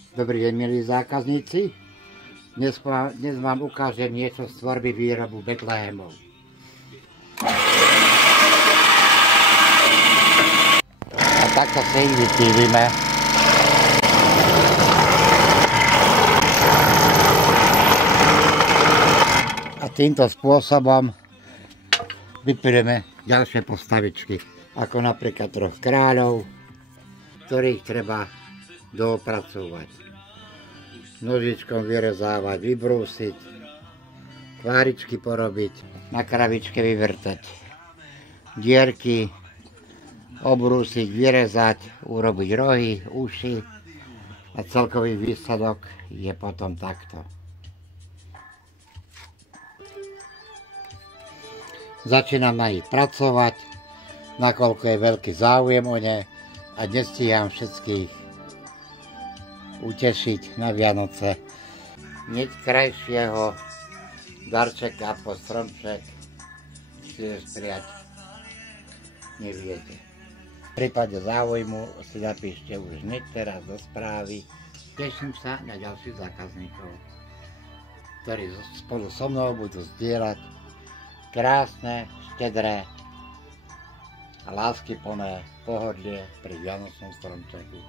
Dobrý deň, milí zákazníci. Dnes vám ukážem niečo z tvorby výrobu Betlémov. A takto si ich vypívime. A týmto spôsobom vypíreme ďalšie postavičky, ako napríklad troch kráľov, ktorých treba doopracovať. Nožičkom vyrezávať, vybrúsiť, kváričky porobiť, na kravičke vyvrtať, dierky obrúsiť, vyrezať, urobiť rohy, uši a celkový výsledok je potom takto. Začínam na nich pracovať, nakoľko je veľký záujem o ne a nestíham všetkých utešiť na Vianoce. Nič krajšieho darčeka po stromček si prijať neviete. V prípade záujmu si napíšte už hneď teraz do správy. Teším sa na ďalších zákazníkov, ktorí spolu so mnou budú zdieľať krásne, štedré a láskyplné pohodlie pri Vianočnom stromčeku.